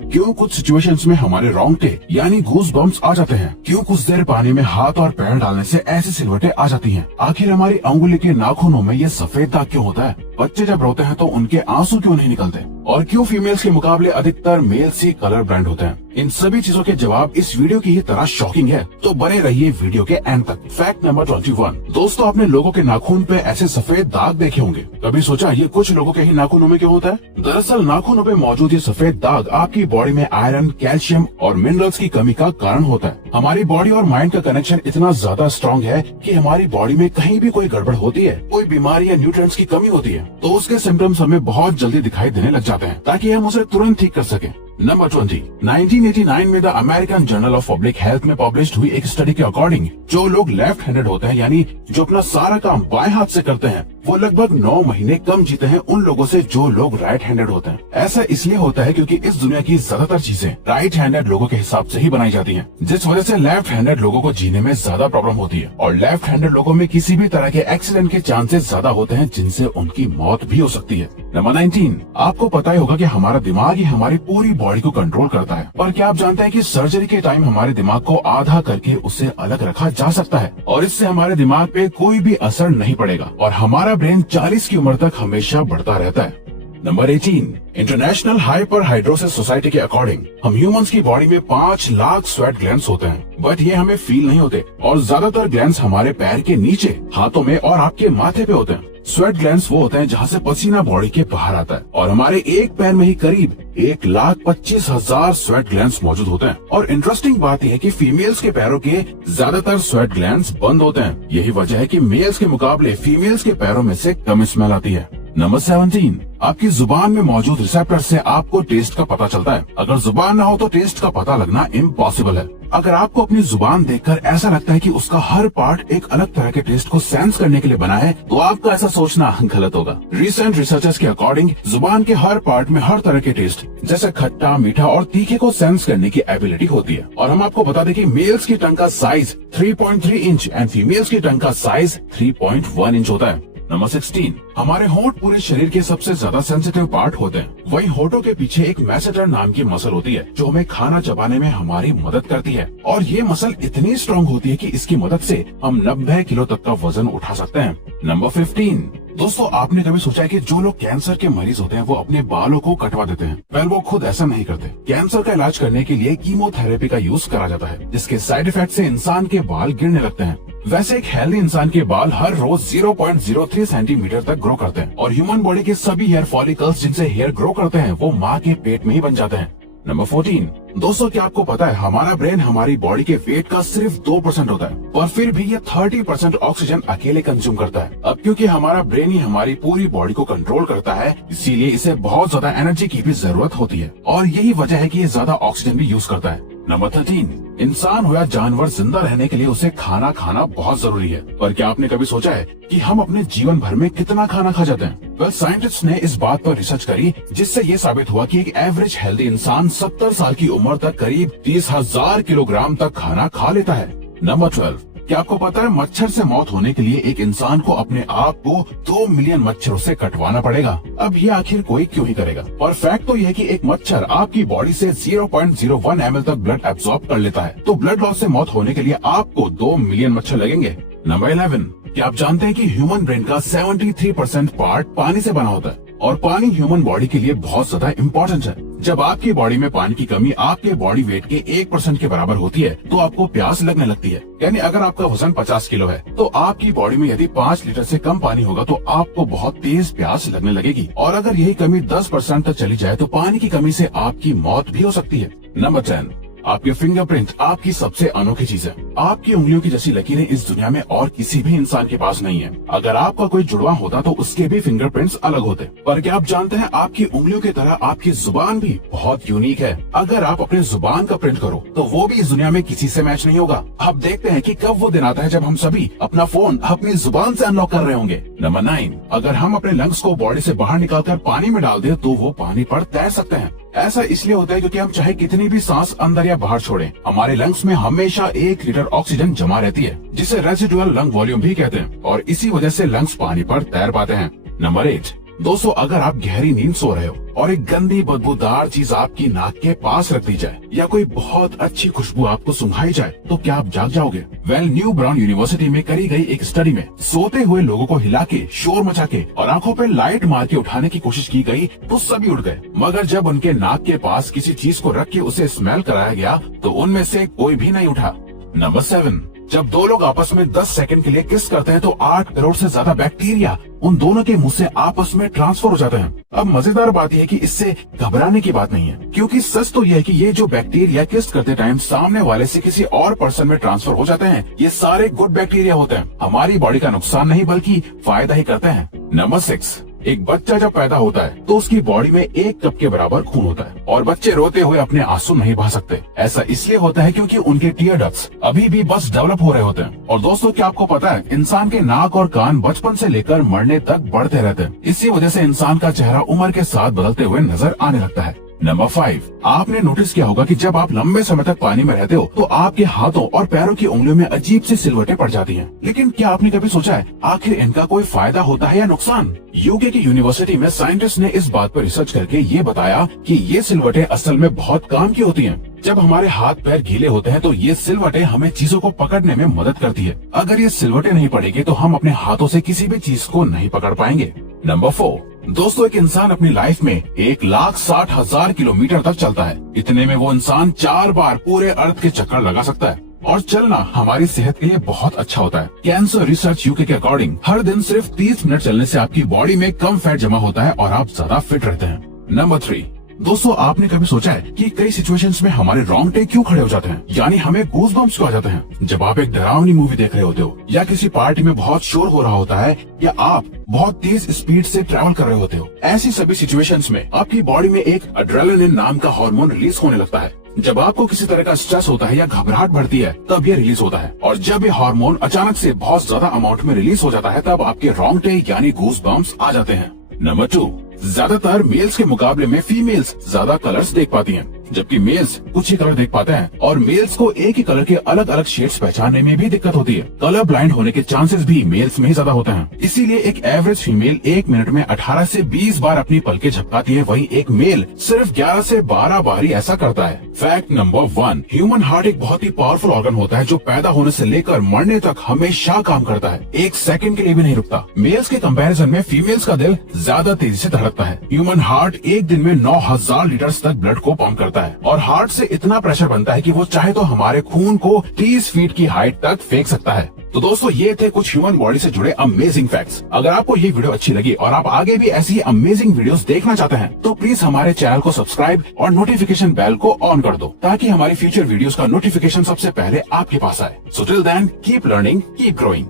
क्यों कुछ सिचुएशंस में हमारे रोंगटे यानी गूज बम्प्स आ जाते हैं? क्यों कुछ देर पानी में हाथ और पैर डालने से ऐसी सिलवटें आ जाती हैं? आखिर हमारी अंगुली के नाखूनों में ये सफेद दाग क्यों होता है? बच्चे जब रोते हैं तो उनके आंसू क्यों नहीं निकलते? और क्यों फीमेल्स के मुकाबले अधिकतर मेल्स ही कलर ब्लाइंड होते हैं? इन सभी चीजों के जवाब इस वीडियो की ही तरह शॉकिंग है, तो बने रहिए वीडियो के एंड तक। Fact number 21। दोस्तों, आपने लोगों के नाखून पे ऐसे सफेद दाग देखे होंगे। कभी सोचा ये कुछ लोगों के ही नाखूनों में क्यों होता है? दरअसल नाखूनों पे मौजूद ये सफेद दाग आपकी बॉडी में आयरन, कैल्शियम और मिनरल्स की कमी का कारण होता है। हमारी बॉडी और माइंड का कनेक्शन इतना ज्यादा स्ट्रॉन्ग है कि हमारी बॉडी में कहीं भी कोई गड़बड़ होती है, कोई बीमारी या न्यूट्रिएंट्स की कमी होती है, तो उसके सिम्टम्स हमें बहुत जल्दी दिखाई देने लग जाते हैं, ताकि हम उसे तुरंत ठीक कर सकें। नंबर 20। 1989 में the American journal of public health में पब्लिश हुई एक स्टडी के अकॉर्डिंग जो लोग लेफ्ट हैंडेड होते हैं, यानी जो अपना सारा काम बाएं हाथ से करते हैं, वो लगभग 9 महीने कम जीते हैं उन लोगों से जो लोग राइट हैंडेड होते हैं। ऐसा इसलिए होता है क्योंकि इस दुनिया की ज्यादातर चीजें राइट हैंडेड लोगों के हिसाब से ही बनाई जाती हैं, जिस वजह से लेफ्ट हैंडेड लोगों को जीने में ज्यादा प्रॉब्लम होती है। और लेफ्ट हैंडेड लोगों में किसी भी तरह के एक्सीडेंट के चांसेस ज्यादा होते हैं, जिनसे उनकी मौत भी हो सकती है। नंबर 19। आपको पता ही होगा कि हमारा दिमाग ही हमारी पूरी बॉडी को कंट्रोल करता है। और क्या आप जानते हैं कि सर्जरी के टाइम हमारे दिमाग को आधा करके उसे अलग रखा जा सकता है और इससे हमारे दिमाग पे कोई भी असर नहीं पड़ेगा और हमारा ब्रेन 40 की उम्र तक हमेशा बढ़ता रहता है। Number 18। International hyper hidrosis society के अकॉर्डिंग हम ह्यूमंस की बॉडी में 5 लाख स्वेट ग्लैंड्स होते हैं, बट ये हमें फील नहीं होते और ज्यादातर ग्लैंड्स हमारे पैर के नीचे, हाथों में और आपके माथे पे होते हैं। स्वेट ग्लैंड्स वो होते हैं जहाँ से पसीना बॉडी के बाहर आता है और हमारे एक पैर में ही करीब 1,25,000 स्वेट ग्लैंड्स मौजूद होते हैं। और इंटरेस्टिंग बात यह है कि फीमेल्स के पैरों के ज्यादातर स्वेट ग्लैंड्स बंद होते हैं। यही वजह है कि मेल्स के मुकाबले फीमेल्स के पैरों में से कम स्मेल आती है। नंबर 17। आपकी जुबान में मौजूद रिसेप्टर से आपको टेस्ट का पता चलता है। अगर जुबान ना हो तो टेस्ट का पता लगना इम्पॉसिबल है। अगर आपको अपनी जुबान देखकर ऐसा लगता है कि उसका हर पार्ट एक अलग तरह के टेस्ट को सेंस करने के लिए बना है, तो आपका ऐसा सोचना गलत होगा। रिसेंट रिसर्चर्स के अकॉर्डिंग जुबान के हर पार्ट में हर तरह के टेस्ट जैसे खट्टा, मीठा और तीखे को सेंस करने की एबिलिटी होती है। और हम आपको बता दें कि मेल्स की टंग का साइज 3.3 इंच एंड फीमेल्स की टंग का साइज 3.1 इंच होता है। नंबर 16। हमारे होंठ पूरे शरीर के सबसे ज्यादा सेंसिटिव पार्ट होते हैं। वहीं होठों के पीछे एक मैसेटर नाम की मसल होती है जो हमें खाना चबाने में हमारी मदद करती है और ये मसल इतनी स्ट्रॉन्ग होती है कि इसकी मदद से हम 90 किलो तक का वजन उठा सकते हैं। नंबर 15। दोस्तों, आपने कभी सोचा है कि जो लोग कैंसर के मरीज होते हैं वो अपने बालों को कटवा देते हैं? वेल, वो खुद ऐसा नहीं करते। कैंसर का इलाज करने के लिए कीमोथेरेपी का यूज करा जाता है, जिसके साइड इफेक्ट से इंसान के बाल गिरने लगते हैं। वैसे एक हेल्दी इंसान के बाल हर रोज 0.03 सेंटीमीटर तक ग्रो करते हैं और ह्यूमन बॉडी के सभी हेयर फॉलिकल्स जिनसे हेयर ग्रो करते हैं वो माँ के पेट में ही बन जाते हैं। नंबर 14। दोस्तों, क्या आपको पता है हमारा ब्रेन हमारी बॉडी के वेट का सिर्फ 2% होता है, पर फिर भी ये 30% ऑक्सीजन अकेले कंज्यूम करता है। अब क्योंकि हमारा ब्रेन ही हमारी पूरी बॉडी को कंट्रोल करता है, इसीलिए इसे बहुत ज्यादा एनर्जी की भी जरूरत होती है और यही वजह है कि ये ज्यादा ऑक्सीजन भी यूज करता है। नंबर 13। इंसान हो या जानवर, जिंदा रहने के लिए उसे खाना खाना बहुत जरूरी है। पर क्या आपने कभी सोचा है कि हम अपने जीवन भर में कितना खाना खा जाते हैं? वेल, साइंटिस्ट ने इस बात पर रिसर्च करी, जिससे ये साबित हुआ कि एक एवरेज हेल्दी इंसान 70 साल की उम्र तक करीब 30,000 किलोग्राम तक खाना खा लेता है। नंबर 12। क्या आपको पता है मच्छर से मौत होने के लिए एक इंसान को अपने आप को 2 मिलियन मच्छरों से कटवाना पड़ेगा? अब ये आखिर कोई क्यों ही करेगा? और फैक्ट तो यह है कि एक मच्छर आपकी बॉडी से 0.01 ml तक ब्लड एब्सॉर्ब कर लेता है, तो ब्लड लॉस से मौत होने के लिए आपको 2 मिलियन मच्छर लगेंगे। नंबर 11। क्या आप जानते हैं कि ह्यूमन ब्रेन का 73% पार्ट पानी से बना होता है और पानी ह्यूमन बॉडी के लिए बहुत ज्यादा इम्पोर्टेंट है। जब आपकी बॉडी में पानी की कमी आपके बॉडी वेट के 1% के बराबर होती है तो आपको प्यास लगने लगती है। यानी अगर आपका वजन 50 किलो है तो आपकी बॉडी में यदि 5 लीटर से कम पानी होगा तो आपको बहुत तेज प्यास लगने लगेगी और अगर यही कमी 10% तक चली जाए तो पानी की कमी से आपकी मौत भी हो सकती है। नंबर 10। आपके फिंगरप्रिंट आपकी सबसे अनोखी चीज है। आपकी उंगलियों की जैसी लकीरें इस दुनिया में और किसी भी इंसान के पास नहीं है। अगर आपका कोई जुड़वा होता तो उसके भी फिंगरप्रिंट्स अलग होते। पर क्या आप जानते हैं आपकी उंगलियों की तरह आपकी जुबान भी बहुत यूनिक है। अगर आप अपने जुबान का प्रिंट करो तो वो भी इस दुनिया में किसी से मैच नहीं होगा। अब देखते हैं कि कब वो दिन आता है जब हम सभी अपना फोन अपनी जुबान से अनलॉक कर रहे होंगे। नंबर 9। अगर हम अपने लंग्स को बॉडी से बाहर निकालकर पानी में डाल दें तो वो पानी पर तैर सकते हैं। ऐसा इसलिए होता है क्योंकि हम चाहे कितनी भी सांस अंदर या बाहर छोड़ें, हमारे लंग्स में हमेशा 1 लीटर ऑक्सीजन जमा रहती है, जिसे रेसिडुअल लंग वॉल्यूम भी कहते हैं और इसी वजह से लंग्स पानी पर तैर पाते हैं। नंबर 8। दोस्तों अगर आप गहरी नींद सो रहे हो और एक गंदी बदबूदार चीज आपकी नाक के पास रख दी जाए या कोई बहुत अच्छी खुशबू आपको सुंघाई जाए तो क्या आप जाग जाओगे? न्यू ब्राउन यूनिवर्सिटी में करी गई एक स्टडी में सोते हुए लोगों को हिला के, शोर मचा के और आंखों पे लाइट मार के उठाने की कोशिश की गई तो सभी उठ गए, मगर जब उनके नाक के पास किसी चीज को रख के उसे स्मेल कराया गया तो उनमें से कोई भी नहीं उठा। नंबर 7, जब दो लोग आपस में 10 सेकंड के लिए किस करते हैं तो 8 करोड़ से ज्यादा बैक्टीरिया उन दोनों के मुंह से आपस में ट्रांसफर हो जाते हैं। अब मजेदार बात यह है कि इससे घबराने की बात नहीं है, क्योंकि सच तो यह है कि ये जो बैक्टीरिया किस करते टाइम सामने वाले से किसी और पर्सन में ट्रांसफर हो जाते हैं, ये सारे गुड बैक्टीरिया होते हैं, हमारी बॉडी का नुकसान नहीं बल्कि फायदा ही करते हैं। नंबर 6, एक बच्चा जब पैदा होता है तो उसकी बॉडी में 1 कप के बराबर खून होता है और बच्चे रोते हुए अपने आंसू नहीं बहा सकते। ऐसा इसलिए होता है क्योंकि उनके टीयर डक्ट्स अभी भी बस डेवलप हो रहे होते हैं। और दोस्तों क्या आपको पता है, इंसान के नाक और कान बचपन से लेकर मरने तक बढ़ते रहते हैं। इसी वजह से इंसान का चेहरा उम्र के साथ बदलते हुए नजर आने लगता है। नंबर 5, आपने नोटिस किया होगा कि जब आप लंबे समय तक पानी में रहते हो तो आपके हाथों और पैरों की उंगलियों में अजीब सी सिलवटें पड़ जाती हैं। लेकिन क्या आपने कभी सोचा है आखिर इनका कोई फायदा होता है या नुकसान? यूके की यूनिवर्सिटी में साइंटिस्ट ने इस बात पर रिसर्च करके ये बताया कि ये सिलवटें असल में बहुत काम की होती हैं। जब हमारे हाथ पैर गीले होते हैं तो ये सिलवटें हमें चीजों को पकड़ने में मदद करती है। अगर ये सिलवटें नहीं पड़ेगी तो हम अपने हाथों से किसी भी चीज को नहीं पकड़ पाएंगे। नंबर 4, दोस्तों एक इंसान अपनी लाइफ में 1,60,000 किलोमीटर तक चलता है। इतने में वो इंसान 4 बार पूरे अर्थ के चक्कर लगा सकता है। और चलना हमारी सेहत के लिए बहुत अच्छा होता है। कैंसर रिसर्च यूके के अकॉर्डिंग हर दिन सिर्फ 30 मिनट चलने से आपकी बॉडी में कम फैट जमा होता है और आप ज्यादा फिट रहते हैं। नंबर 3, दोस्तों आपने कभी सोचा है कि कई सिचुएशंस में हमारे रोंगटे क्यों खड़े हो जाते हैं, यानी हमें गूज़बम्प्स क्यों आ जाते हैं? जब आप एक डरावनी मूवी देख रहे होते हो या किसी पार्टी में बहुत शोर हो रहा होता है या आप बहुत तेज स्पीड से ट्रैवल कर रहे होते हो, ऐसी सभी सिचुएशंस में आपकी बॉडी में एक एड्रेनालिन नाम का हार्मोन रिलीज होने लगता है। जब आपको किसी तरह का स्ट्रेस होता है या घबराहट बढ़ती है तब ये रिलीज होता है, और जब ये हार्मोन अचानक से बहुत ज्यादा अमाउंट में रिलीज हो जाता है तब आपके रोंगटे यानी गूज़बम्प्स आ जाते हैं। नंबर 2, ज्यादातर मेल्स के मुकाबले में फीमेल्स ज्यादा कलर्स देख पाती हैं, जबकि मेल्स कुछ ही कलर देख पाते हैं, और मेल्स को एक ही कलर के अलग अलग शेड्स पहचानने में भी दिक्कत होती है। कलर ब्लाइंड होने के चांसेस भी मेल्स में ही ज्यादा होते हैं। इसीलिए एक एवरेज फीमेल 1 मिनट में 18 से 20 बार अपनी पलकें झपकाती है, वहीं एक मेल सिर्फ 11 से 12 बार ही ऐसा करता है। फैक्ट नंबर 1, ह्यूमन हार्ट एक बहुत ही पावरफुल ऑर्गन होता है जो पैदा होने से लेकर मरने तक हमेशा काम करता है, 1 सेकंड के लिए भी नहीं रुकता। मेल्स के कंपैरिजन में फीमेल्स का दिल ज्यादा तेजी से धड़कता है। ह्यूमन हार्ट एक दिन में 9,000 लीटर तक ब्लड को पंप करता है और हार्ट से इतना प्रेशर बनता है कि वो चाहे तो हमारे खून को 30 फीट की हाइट तक फेंक सकता है। तो दोस्तों ये थे कुछ ह्यूमन बॉडी से जुड़े अमेजिंग फैक्ट्स। अगर आपको ये वीडियो अच्छी लगी और आप आगे भी ऐसी ही अमेजिंग वीडियोस देखना चाहते हैं तो प्लीज हमारे चैनल को सब्सक्राइब और नोटिफिकेशन बेल को ऑन कर दो, ताकि हमारी फ्यूचर वीडियोस का नोटिफिकेशन सबसे पहले आपके पास आए। So till then keep learning, keep growing.